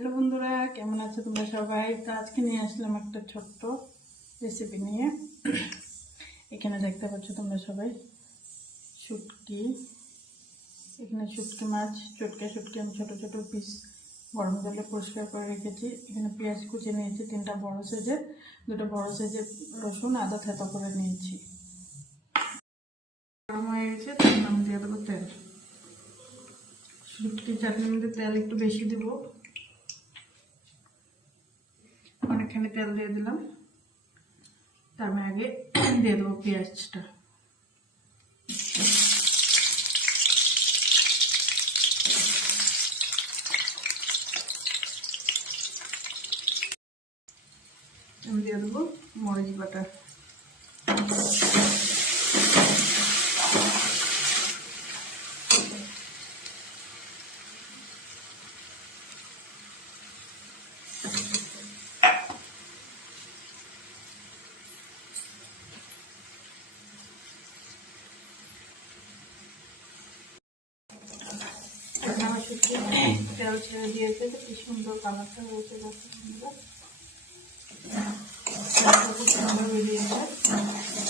Hello বন্ধুরা, কেমন আছো তোমরা সবাই? তো আজকে নিয়ে আসলাম একটা ছোট্ট রেসিপি নিয়ে। এখানে দেখতে পাচ্ছ তোমরা সবাই শুটকি। এখানে শুটকি মাছ, শুটকি আমি ছোটো ছোটো পিস গরম জলে পরিষ্কার করে রেখেছি। এখানে পেঁয়াজ কুচি নিয়েছি, 3টা বড় সাইজের, 2টো বড় সাইজের রসুন, আদা থেতো করে নিয়েছি। গরম হয়ে গেছে, তখন আমি দিয়ে দেবো তেল। শুটকি চাটনির মধ্যে তেল একটু বেশি দেবো, অনেকখানি তেল দিয়ে দিলাম। তার আগে দিয়ে দেবো পেঁয়াজটা। আমি দিয়ে দেবো মরিচ বাটা। আমার শুটকি তেল ছেড়ে দিয়েছে, তো কি সুন্দর কালারটা হয়েছে, খুব সুন্দর বেরিয়েছে।